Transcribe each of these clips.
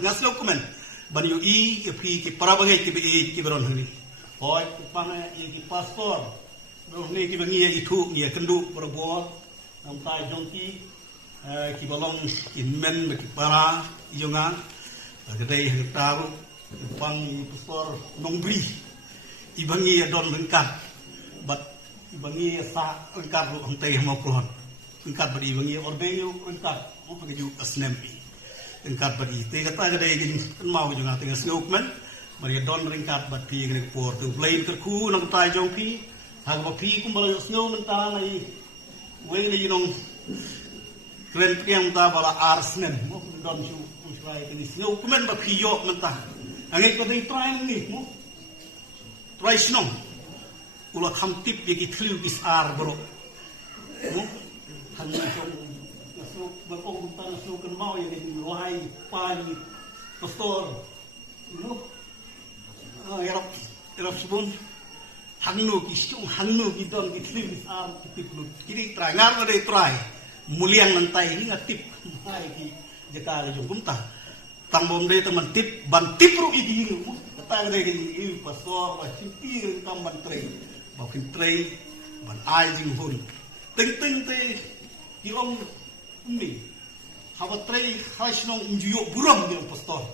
ngas dokumen ban yu I ki para bangai ki beron hni oi pana ki paspor ro ni ki bangi itu ni kendu berbol nam tai jongki ki balong in men ki para yonga gadai taru pang paspor nongbri I bangi don lengkap bat I bangi sa lengkap ro hantai mo kron lengkap bari bangi orbenyo lengkap mo pagju asnempi ringkat bagi te kata gede gin mau juga tengah snowman mari don ringkat bat pi gede por tu plain terku nang tai jong pi hang ba pi kum bala snow mentara nai we ni nong kren piang ta bala arsnen mo don chu usrai ke snow kumen ba pi yo mentah angai ko dei try ni mo try snong ula kham tip ye ki thlu bis ar bro mo han na berkong tentang sukan mau yang diluai pani pastor no Arab sebun hannu ki don ki tlim ar tiplu kiri try ngar ada try muliang nantai ini ngatip hai ki jeka jong kumta tang bom de teman tip ban tip ru idi kata de ki pastor ba sipir kam ban tre ba kin tre ban ai jing hun ting te ilong ni hawa trei khashnong unjuyo buram dia pastor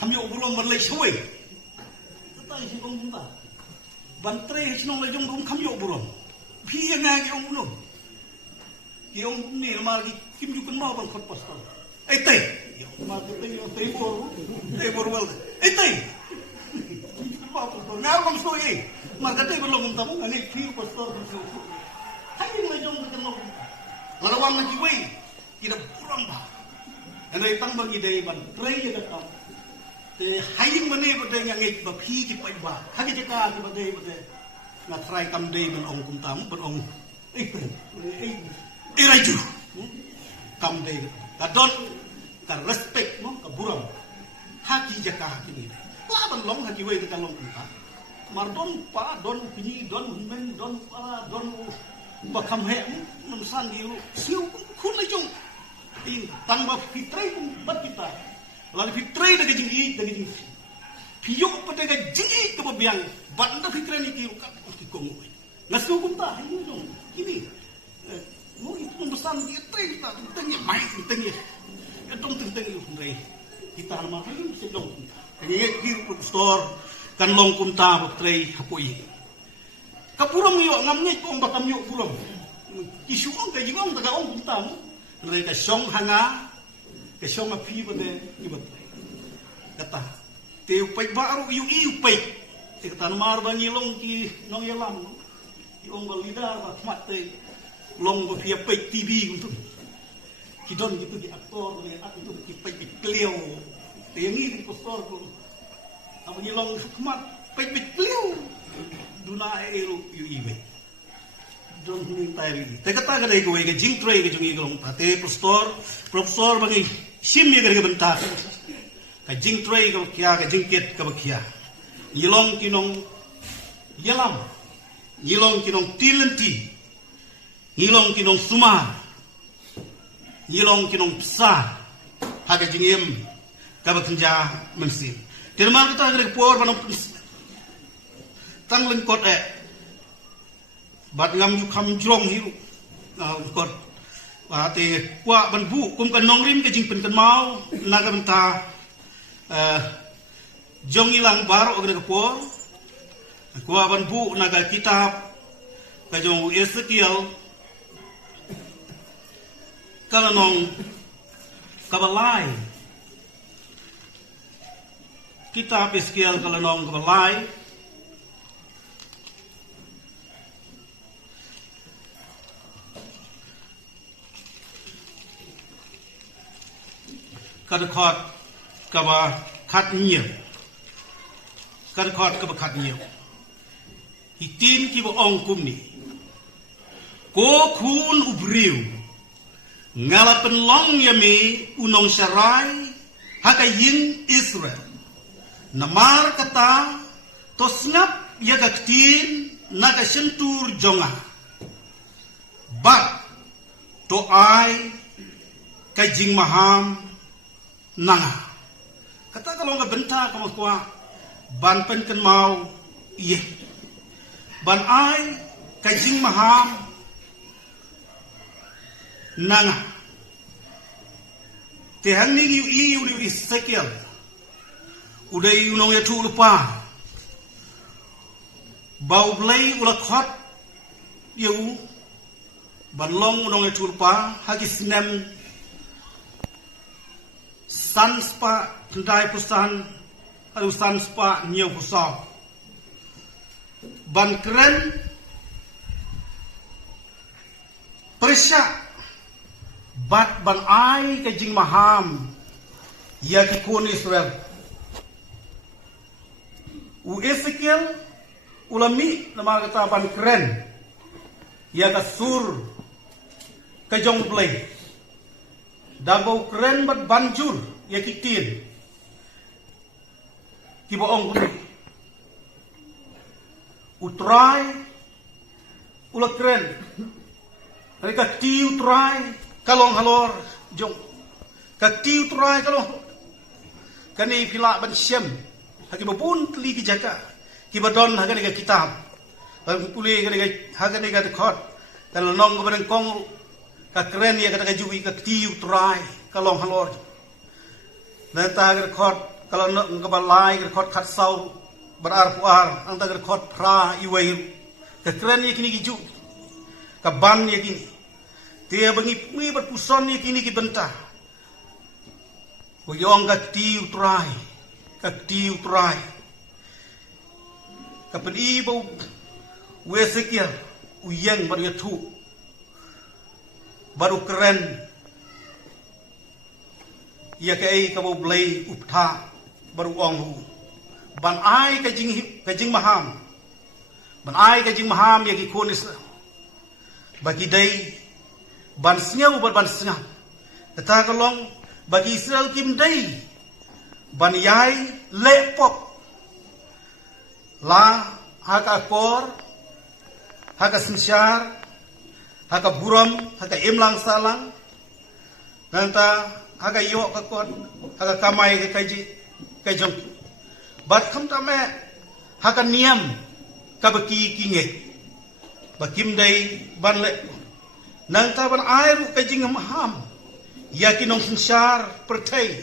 kami buram berlai shwe kata si bang bunta ban trei khashnong la jong rum kami buram phi nga ki ong no ki ong ni mar ki kim ju kan mau ban khot pastor ai tei ma tei bor wal ai tei ma pastor nga rom so ye mar ka tei belum bunta mo ani phi pastor hai ni la jong kan mau larawang lagi wei tidak kurang bah andai tang bagi dei ban trei ya kata te haing mane bade yang ngek ba phi ki pai ba hagi jeka ki bade na try kam dei ban ong kum tam ban ong raju kam dei kadon ka respect mo ka buram hagi jeka ki ni la ban long hagi wei ka long kum ta mar don pa don pini don men don pa don bakam he nam san diu siu kun la jong in tang ba fitrai pun bat kita lalu fitrai daga jing piyo pa daga jing ke babiang bat nda fitrai ni ki ki kong nasu kum ta hayu jong kini mo itu namsan di trai ta tengnya mai tengnya etong tengnya ndai kita ma hayu se dong ni ki store kan long kum ta ba trai hapoi kapuram yo ngamnya kong bakam yo puram kisuong ka jingong taga ong kuntam nai ka song hanga ka song api bade ibat kata te upai baru yu upai te kata mar ba ngilong ki nong yalam ki ong balida ba mat te long ba pia pai tv untuk ki don gitu ki aktor ne ak itu ki pai kleo te ngi di postor ko apa ngilong mat pai kleo duna eru yu ibe don hunin tayri te kata ga dei ko ge jing trei ge jungi golong tate profesor bagi sim ye ge benta ka jing trei go kya ga jing ket ka bakya yilong kinong yalam yilong kinong tilenti yilong kinong suma yilong kinong psa haga jingem ka bakja mensin terma kita ge por banong tang lengkot bat ngam yu kham jrong hiru kot ba te kwa ban bu kum kan nong rim ke jing pen kan mau naga benta jong ilang baro ke por kwa ban bu naga kitab ka jong Ezekiel kala nong kabalai kitab Ezekiel kala nong kabalai kad khot kaba khat nhiều kad khot kaba khat nhiều hitin ki bo ong kum ni ko khun ubriu ngala pen long yami unong sharai hakayin Israel namar kata to snap yagaktin naga sentur jonga bat to ai kajing maham nanga kata kalau nggak bentar kamu kuah ban pen kan mau iya ban ai kajing maham nanga tehan ni yu yu Ezekiel udah nong ya tu lupa bau blai ula khot yu ban long nong ya tu lupa hagi sinem san spa kendai pusan alu san spa nhiều pusau ban keren persya bat ban ai kajing maham ya kikun Israel u Ezekiel ulami nama kata ban keren ya kasur kajong blai dabau keren bat banjur ya kitin kiboong kuni utrai ula keren mereka tiu utrai kalong halor jong ka tiu utrai kalong kani pila ban syam haki babun tli ki jaka ki badon hagani ka kitab lalu puli hagani ka dekhot kalau nong ka kong ka keren ya kata ka juwi ka tiu utrai kalong halor nanti agar dekhot kalau nong ka balai dekhot khat sau berar puar ang tagar dekhot pra iwai ka keren ya kini ki ju ka ban ya kini dia bengi berpuson ni kini ki bentah. Uyong ka tiu trai. Ka pedi bau Ezekiel uyang baru tu. Baru keren. Ia kai ka bau blai uptha baru ong hu. Ban ai ka jing maham. Ban ai ka jing maham ya ki konis. Bagi dai ban sengau ban sengau kata kalong bagi Israel kim dai ban yai lepok la haka kor haka sensyar haka buram haka imlang salang nanta haka yok kakon haka kamai ke kajong bat kham tame haka niam kabaki kinge bakim dai ban le nang taban air kajing maham ya kinong sensyar pertai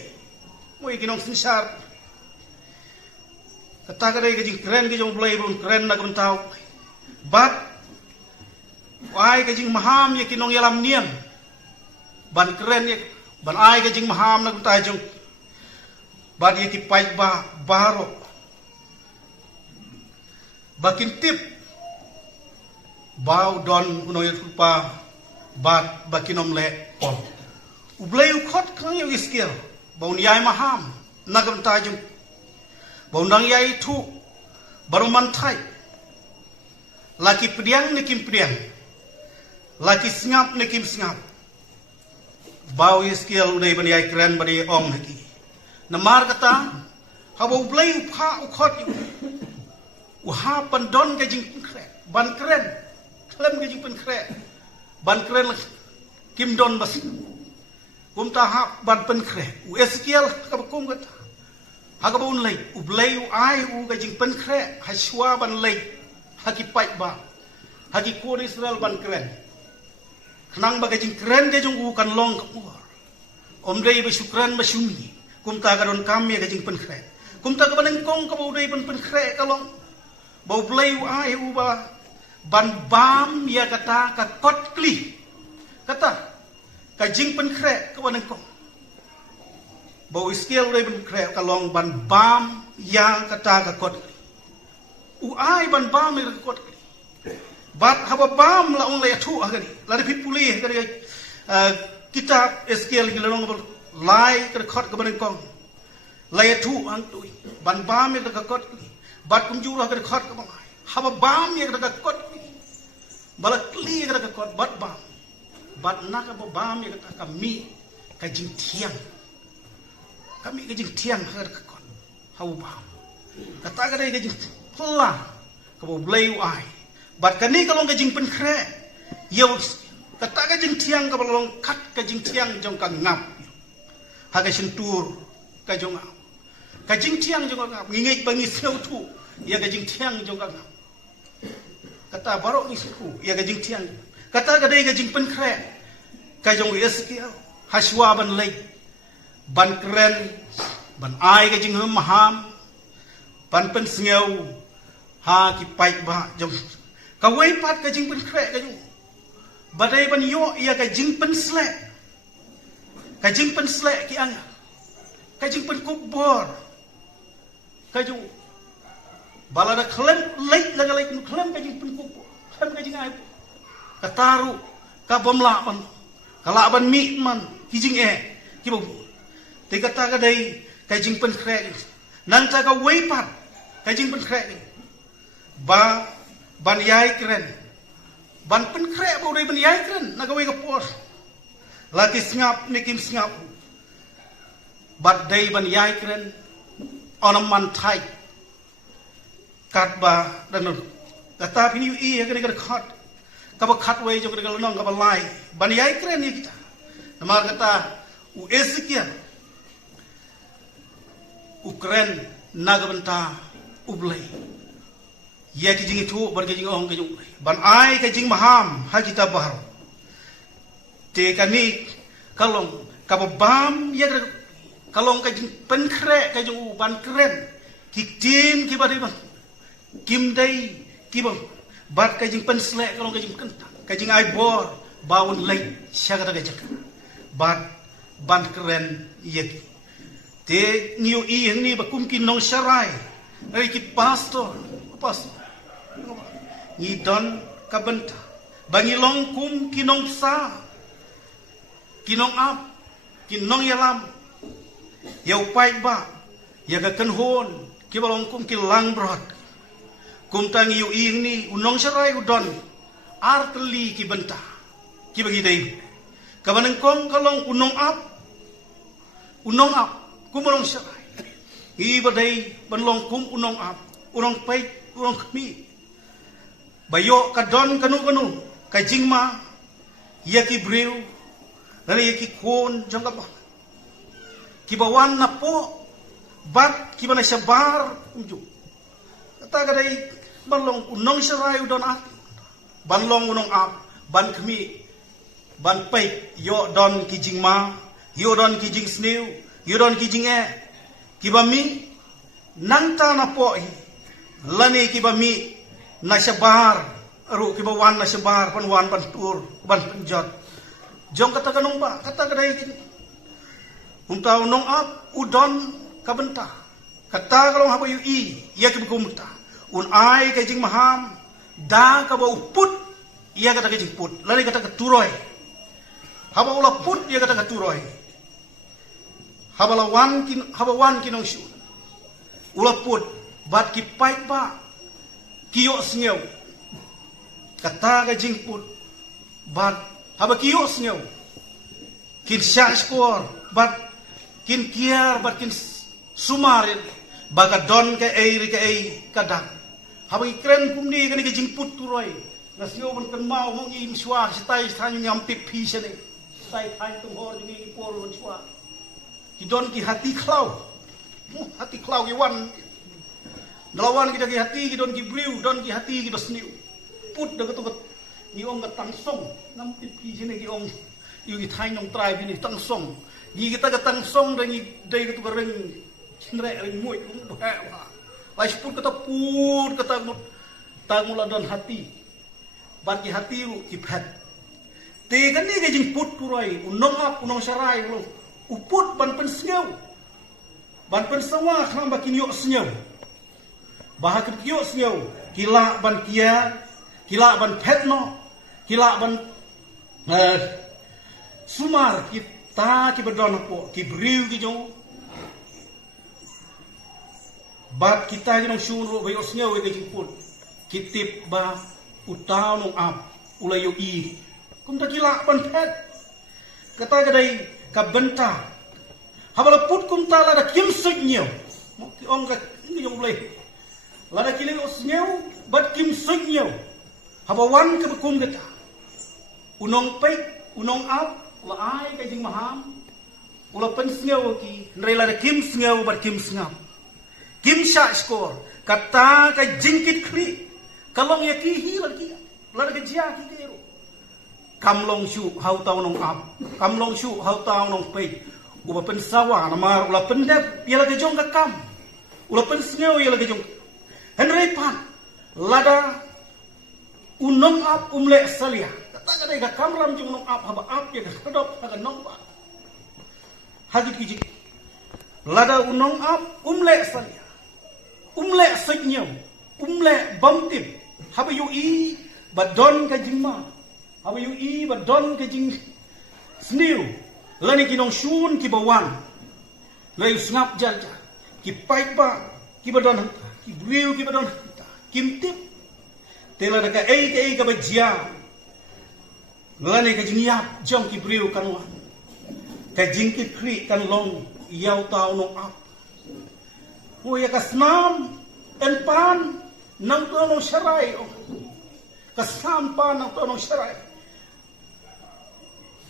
mo kinong sensyar kata kadai kajing keren kajong blai bun keren na gentau bat ai kajing maham ya kinong yalam niam ban keren ya ban ai kajing maham na gentau jong bat ya ki pai ba baro bakin tip bau don unoy rupa bat bakinom le on ublay ukhot kang yo iskil baun yai maham nagam tajum baun dang yai tu baru mantai laki priang nikim priang laki singap nikim singap bau iskil udai ban yai keren bani ong haki namar kata haba ublay upha ukhot uha pandon kajing kren ban keren klem kajing pen kren ban keren kim don bas kum tahap ban pen kre u Ezekiel ka kum gat ha ka bun lei u blei u ai u ga jing pen kre ha shwa ban lei ha ki pai ba ha ki ko Israel ban keren khnang ba ga jing keren de jung u kan long ka u om dei ba syukran ba syumi kum ta ga don kam ye ga jing pen kre kum ta ga ban kong ka bu dei pen kre ka long ba blei u ai u ba ban bam ya kata ka kot kli kata ka jing pen kre ka ban kong bau Ezekiel dei pen kre ka long ban bam ya kata ka kot u ai ban bam ya ka kot bat haba bam la ong le thu agani la de puli ka kitab Ezekiel gi long lai ka kot ka ban kong la thu ang tu ban bam ya ka kot bat kum jura ka kot ka bang haba bam ya ka kot bala kli ka kot bat bam bat naka ba bam ya ka kami ka jing tiang kami ka jing tiang ka kot hau bam kata ka dai ka jing pla ka bo blai ai bat kani ka long ka jing pen kre yo kata ka jing tiang ka long kat ka jing tiang jong ka ngap ha ka sentur kajong ngap kajing tiang jong ngap ngingit bangi snow tu ya kajing tiang jong ngap kata barok ni suku ya kajing tiang kata gadai kajing pen krek kajong Ezekiel haswa ban lei ban keren ban ai kajing maham ban pen sngeu ha ki pai ba jong ka wei pat kajing pen krek kajong badai ban yo ya kajing pen slek ki anga kajing pen kubor kajong balada klem leit laga leit klem kajing pen kubor klem kajing ai kataru ka bomla man kala ban mi man kijing kibo te kata ka dai kajing pen krek nan ta ka wei pat kajing pen krek ba ban yai keren ban pen krek bo dai ban yai keren naga wei ka pos laki sngap nikim sngap bat dai ban yai keren onam man thai kat ba dan kata pini i ya kena khat kaba khat wei jong kena nong kaba lai ban yai keren ni kita nama kata u Ezekiel ukren naga benta ublai ya kijing itu bar kijing ong kijing ban ai kijing maham ha kita bahar te kani kalong kabam ya kalong kijing penkrek kijing ban keren kitin kibari ban kim dai kibang bat kijing penslek kalong kijing kentang kijing ai bor bawun lei syaga daga jak bat ban keren yeki te niu i hang ni bakum ki nong sharai ai ki pastor ni don kabenta bangi long kum ki nong sa ki nong ap ki nong yalam yau pai ba ya ga kan hon ki balong kum ki lang brot kum tang yu i hang ni unong sharai udon artli ki benta ki bagi dai kabanang kong kalong unong ap kumalong sharai i badai banlong kum unong ap unong pai unong kmi bayo kadon kanu kajing ma yaki breu nani yaki kon jangka kibawan na po bat kibana sabar unjuk kata kadai banlong unong sharai udon ap banlong unong ap ban kmi ban pai yo don kijing ma yo don kijing sneu yo don kijing kibami nanta na po lani kibami na sabar ru kibawan na sabar panwan pantur ban penjot jong kata kanong ba kata kadai unta unong ap udon kabenta kata kalong haba yu i ya kibukumta un ai kijing maham da ka ba uput iya kata kijing put lani kata keturoi haba ula put iya kata keturoi haba wan kinong shu ula put bat ki pai ba kiyo sngeu kata kijing put bat haba kiyo sngeu kin sya skor bat kin kiar bat kin sumarin baga don ke ei kadang haba ikren kumni kani kijing put turoi nasio man kan mau mong im swar sitai thanyu nyam pip pi sene sai thai tung hor jingi por man swar ki don ki hati klau ki wan dalawan kita ki hati ki don ki briu don ki hati ki dosniu put da to ni ong ka tang song nam pip pi sene ki ong yu ki thai nong trai bi ni tang song ni kita ka tang song da ni dei ka to reng chinre reng mui ba lai put kata tangula don hati ban ki hati ru ki phet te kan ni jing put turoi unong ap unong sarai lo uput ban pen sneu ban pen sawa khang ba kin yo sneu bah ki yo sneu kila ban kia kila ban phet no kila ban sumar kita ki bedon po ki briu ki jong bat kita jinong syuru bayo sneu ke jing put kitip ba utau nong ap ulayo i kum ta kila ban phet kata kadai ka benta habala put kum ta la da kim sugnyo mo ki ong ka ni yong lei la da kile osnyo bat kim sugnyo habawan ka kum gata unong pai unong ap la ai ka jing maham ula pen sngaw ki nrela de kim sngaw bar kim sngaw kim sha skor kata ka jingkit kri kalong ya ki hi lagi la ga jia ki kero kam long shu hau tau nong ap kam long shu hau tau nong pe uba pen sawa na mar ula pen dep ya la ga jong ka kam ula pen sngaw ya la ga jong henry pan lada unong ap umle salia kata ka dai ka kamram jong nong ap haba ap ya ka dop ha nong ba hagi kiji lada unong ap umle salia umle saknyo umle bamtip haba yu i badon ka jingma haba yu i badon ka jing sniu lani kinong shun ki bawan lai snap jarja ki pait ba ki badon ki briu ki badon kim tip tela daga ei ka bajia lani ka jingyap jong ki briu kanwan ka jingkit kri kan long yaw tao nong ap huya ka snam en pan nang to nong sharai ka snam pan nang to nong sharai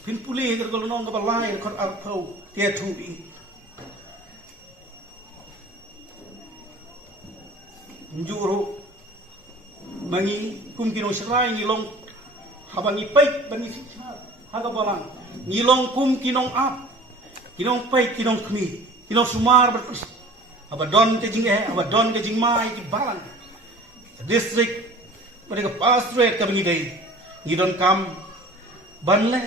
pin puli ka ko nong ka balai ko arpo tia tu i njuro mangi kum kinong sharai ni long habangi pai bangi sikha haga balang ngilong kum kinong ap kinong pai kinong kmi kinong sumar berpis abadon ke jing abadon ke jing mai ki balang district pada ke pastorate ka bangi dai ngidon kam banle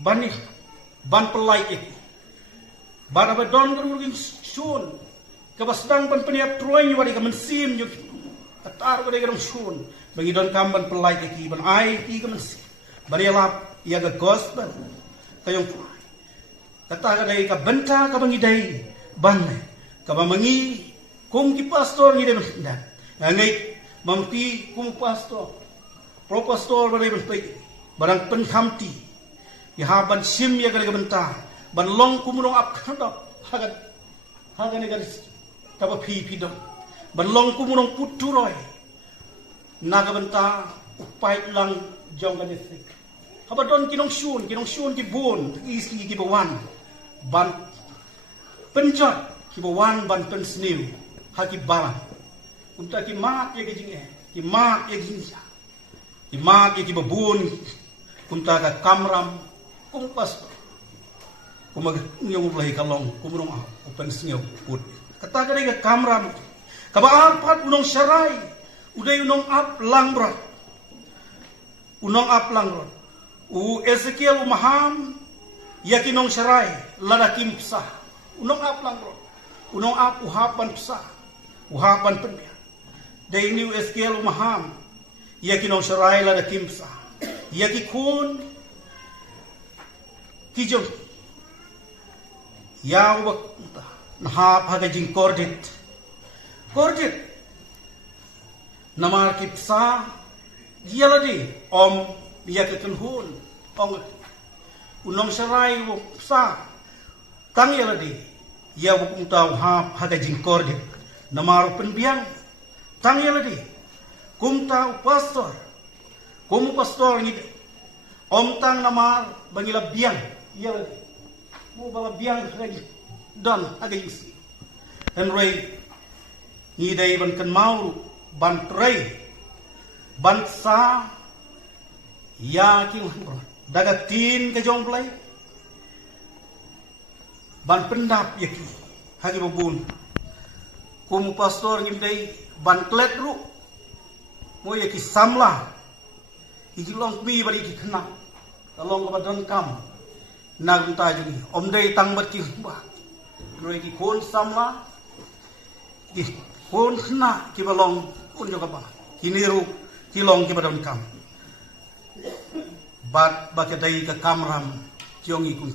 bani ban pelai ek ban abadon ka murgin sun ka basdang ban peniap truai ni wadi ka mensim yu atar ka dai ka sun bangi don kam ban pelai ek ban ai ki ka mensim bari lap ia ga gospel kayong kata ka dai ka benta ka bangi dai ban ka mangi kum ki pastor ni dai da ngai mampi kum pastor pro pastor ba dai ban pai barang pen khamti ya haban sim ya ka benta ban long kum long ap khandap haga ne ga ta ba phi dong ban long kum long puturoi naga benta upai lang jong ga district habadon kinong shun ki bun isi ki bawan ban penjot ki bawan ban pen sniu haki balang unta ki mak ye ki mak ye jinja ki mak ye ki babun unta ka kamram kumpas kumag nyong lai kalong kumrong pen sniu put kata ka ka kamram ka ba pat unong sharai uday unong ap langbra unong ap langbra u Ezekiel umaham yakinong sharai ladakim psa unong ap lang bro unong ap uhapan psa uhapan penbia dai ni Ezekiel umaham yakinong sharai ladakim psa yakikun kijong yaw bak nahap hagajing kordit namar kipsa giyaladi om yakikan hun ong unong sarai wo sa tang yaladi ya wo kumtaw ha hagajing korde namaro penbiang tang yaladi kumtaw pastor ni om tang namar bangila biang yaladi mo bala biang hagi don hagajing si henry ni dai ban kan mau ban trei ban sa ya king bro daga tin ke jong play ban pendap yaki hagi babun kum pastor ngim dai ban klet ru mo yaki samla iki long bi bari ki khna talong ka badon kam nag ta juni om dai tang bat ki ba roi ki kon samla ki kon khna ki balong kun jo ka ba kiniru ki long ki badon kam bat bakadai ka kamram jongi kun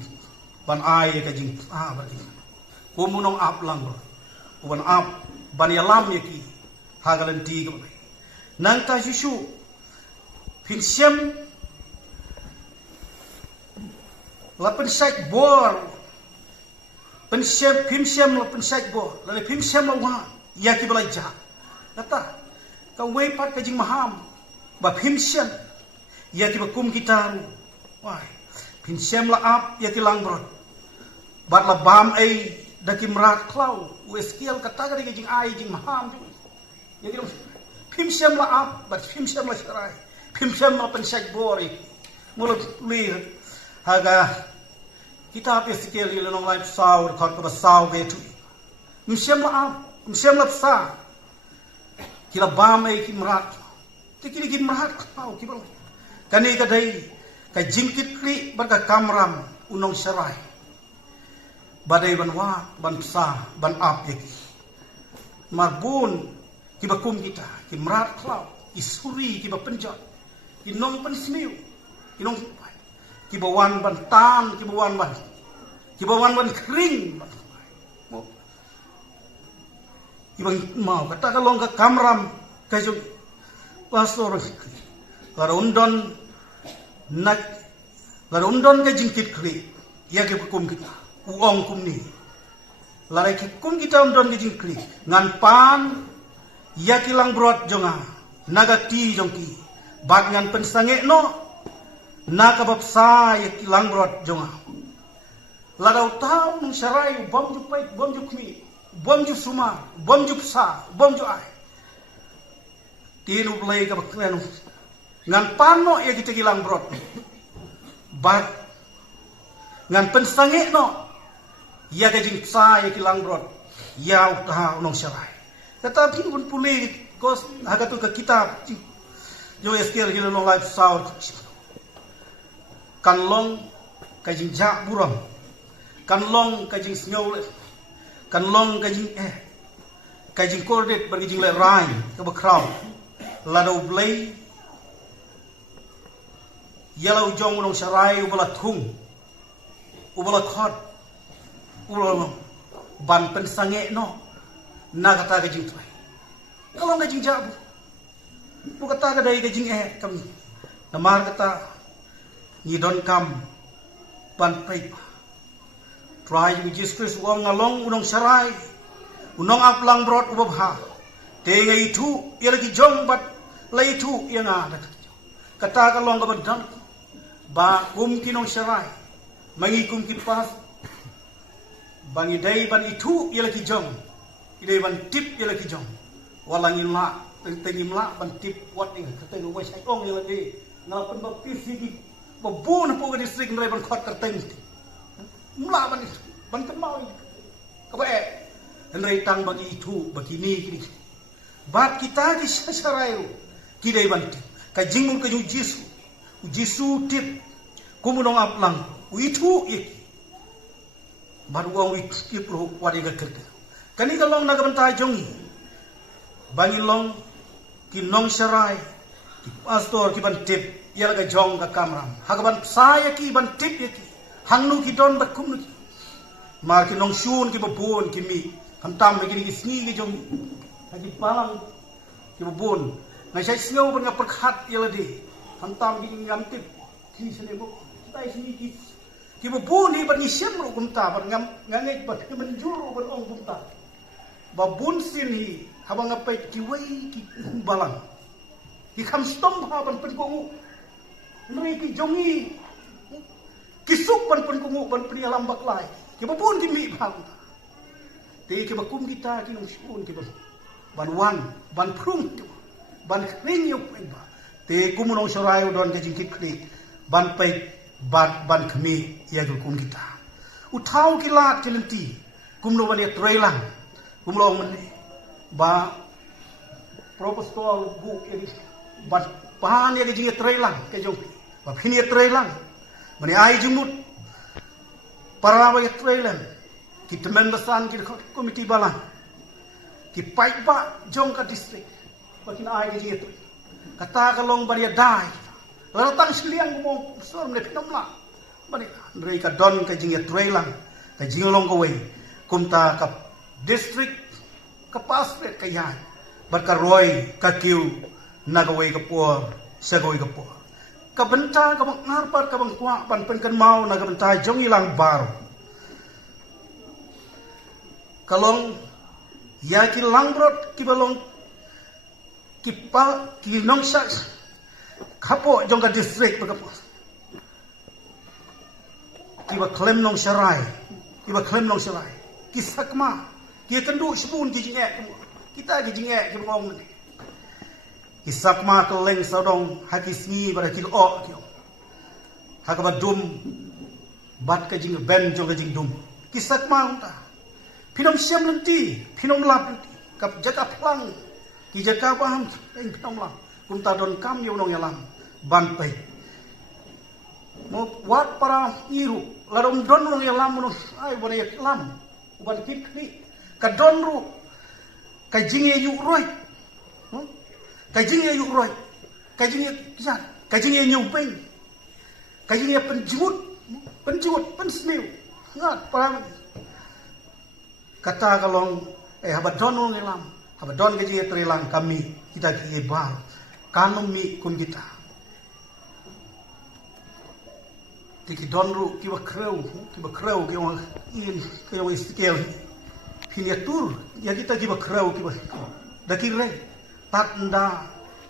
ban ai ka jing berarti kumunong ap lang bro ban ap ban yalam yaki hagalanti ka nang ta sisu pinsyam lapan site bor pinsyam lapan site bor lalu pinsyam lawan yaki belajar kata kau wei pat ka jing maham ba pinsyam ya ki bakum kita wai pinsyam la ap ya ki lang bro bat la bam ai daki mrat klau weskiel kata ga jing ai jing maham jing ya gitu phim sem la ap bat phim sem la sharai phim sem la pensak bori mulut li haga kitab Ezekiel ile nong lai saur khot ko saw ge tu msem la ap msem la sa kila bam ai ki mrat tikili ki mrat klau ki bang kani ka dai ka jingkit kli bat ka kamram unong sharai badai ban wa ban sa ban ap yaki marbun ki bakum kita ki mrat klau isuri ki bapenjot ki nong pen smiu ki nong ki bawan ban tan ki bawan ban kering ki bang mau kata kalong ka kamram ka jung pastor lar undon nak lar undon ka jingkit kli ya ki bakum kita uong kum ni lalai ki kum kita don ki jing kli ngan pan ya kilang brot jonga naga ti jongki bag ngan pensange no naga bapsa ya kilang brot jonga ladau tau nung sarai bom ju pai bom ju kmi bom ju suma bom ju sa bom ju ai tinu play ka baklen ngan pan no ya kita kilang brot bag ngan pensange no ya gajing sa ya kilang brot ya utaha unong sarai tetapi pun pulih kos haga tu ke kitab yo Ezekiel hilo long life saur kan long kajing ja buram kan long kajing snow kan long kajing kordet bergijing le rain ke bakraw lado blay yellow jong unong sarai ubala thung ubala khot ulo ban pensange no na kata ka jing tuai kalau ka jing jabu bu kata ka dai ka jing kam namar kata ni don kam ban pai try you just Christ wong ngalong unong sarai unong aplang brot ubah te ngai tu ya lagi jong bat lai tu ya ngada kata ka long ka badan ba kum kinong sarai mangi kum kipas bangi dai ban itu ia lagi jong idai ban tip ia lagi jong walang imla tengimla ban tip wat ing keteng wai sai ong ia lagi ngalapan ba pisi ki babun po ga distrik nrai ban khot terteng mla ban kemau ka ba nrai tang bagi itu bagi ni kini bat kita di sasarayo kidai ban tip ka jingul ka jisu tip kumunong aplang itu iki baru wong iki pro wadi ga kerja kani kalong naga bentai jongi bangi long ki nong sarai ki pastor ki ban tip ya ga jong ka kamram haga ban saya ki ban tip ki hangnu ki don ba kum ki mar ki nong shun ki babon ki mi kam tam ki ni sni ki jong ki palang ki babon na sai sngo ban ga perkhat ya ladi kam tam ki ngam tip ki sene bo tai sini ki ki babun ni ban isem ro kumta ban ngangai bat ki menjuru ban ong kumta babun sini habang apai ki wei ki balang ki kham stom ha ban pen kongu nri ki jongi ki suk ban pen kongu ban pri alam baklai ki babun ki mi bang te ki bakum kita ki nong sun ki ban wan ban prung ban kring yo ba te kumunong sarai don ke jingkit kri ban pai ban kami ya kum kita utau kilat celenti kumlo ban trailang kumlo men ba proposal bu ini ban pahan ya jing trailang ke jong ba phini trailang mani ai jumut para ba trailang ki temen besan ki komiti balang ki pai ba jong ka distrik bakin ai jing itu kata kalong baria dai lalu tang siliang mo sor ne pinomla bani rei ka don ka jing trailang ka jing long ko wei kumta ka district ka pasret ka yan bat ka roy ka kiu na ka wei ka por sa ka wei ka por ka benta ka bang ngarpat ka bang kwa ban pen kan mau na ka benta jong ilang bar kalong ya ki langbrot ki balong ki pa ki nong sa kapo jong ka district pagkapos kiba klem nong sarai kiba klem long selai kisakma kia kendu sebun ki jingek kita ki jingek ki bong ni kisakma keleng saudong hakisni pada kil o kio hakaba dum bat ka jing ben jong ka jing dum kisakma unta pinom siam lenti pinom lap lenti kap jaka plang ki jaka paham eng pinom lap kunta don kam yo nong yalam ban pai mo wat para iru ladom don nong yalam no ai bona yalam uban kikni ka don ru ka jinge yu roi ka jinge yu roi ka jinge kisan ka jinge nyu peng ka jinge penjut pensniu ngat para kata kalong habadon nong yalam habadon ka jinge trilang kami kita ki bar kanum mi kun kita tiki donru kiba kreu ki on in ki on istikel piliatur ya kita kiba kreu kiba dakire tatnda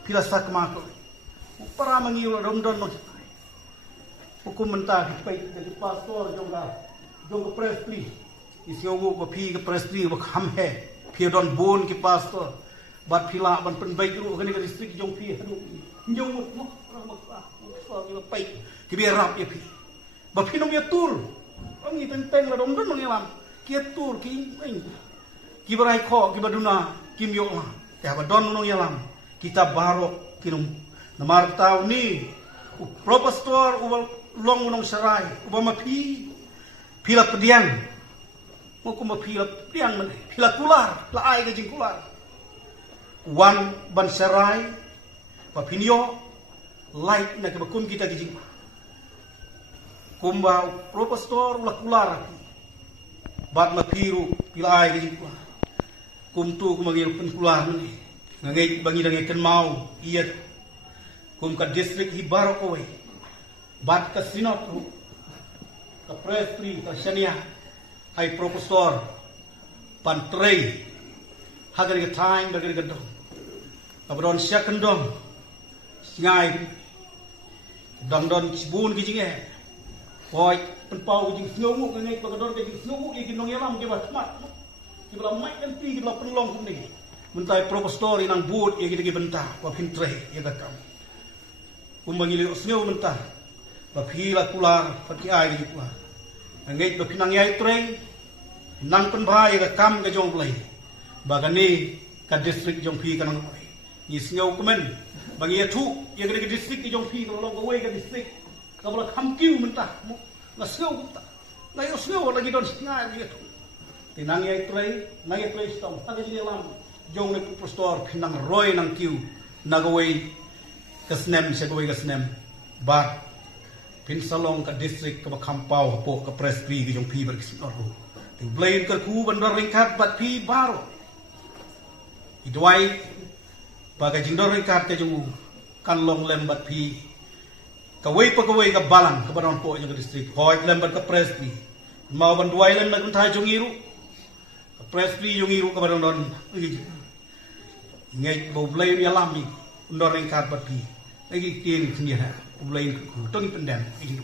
pila sakma ko para mangiu romdon no hukum mentah pai dari pastor jonga presby isiogo ko pi ke presby ko khamhe pi don bon ki pastor bat pila ban pen baik ru kani ke distrik jong pi hadu njong mo so ki pai ki bi rap ya pi ba pinom ya tur ang itenteng la dom don ngelam ki tur ki eng ki barai kho ki baduna kim yo la ya ba don nong yalam kita baro kinum namar tau ni propastor ubal long nong sarai ubama pi pila pediang mo ko ma pila pediang man pila kular la ai ga jing kular wan ban sarai pa pinyo light na ke bakun kita ga jing kumba propastor la kular bat ma piru pila ai ga jing kular kumtu kumagil pen kular ni ngai bangi dang ken mau iya kum ka district hibaro ko we bat ka sinop ka presby ka shania ai propastor pantrei hagar ga time bagar ga dong abron second dong ngai dong don sibun gi jinge hoi pen pau gi sngu ngai bagar don gi sngu gi nong yalam gi bat mat ki bala mai kan pi gi bala penlong kum ni mentai propastor inang bud ye gi bentah wa pintre ye ga kam kumangili sngu mentah ba phila kular pati ai gi kular ngai ba pinang yai treng nang pen bhai ga kam ga jong play bagani ka district jong phi kanang ni sngu kumen bagi ya thu ye ga district jong phi ka long ga we ga district ka bala kham kiu mentah na sngu ta ngai sngu lagi don ngai gi thu tinang yai treng stom ta gi lam jong ne propastor pinang roy nang kiu nagaway kasnem segaway kasnem bat pin salong ka district ka khampau po ka presby gi jong phi ber kisin ru ti blain ka ku bandar ringkat bat phi baro idwai baga jingdor ringkat ka jong kan long lem bat phi ka wei pa ka wei ka balang ka baron po jong district hoi lem bat ka presby mau ban duai lem na kun thai jong iru ka presby jong iru ka baron don ngai bo blain ya lam ni ndor ringkat bat phi lagi tin khnia ha blain ku tong pendan ini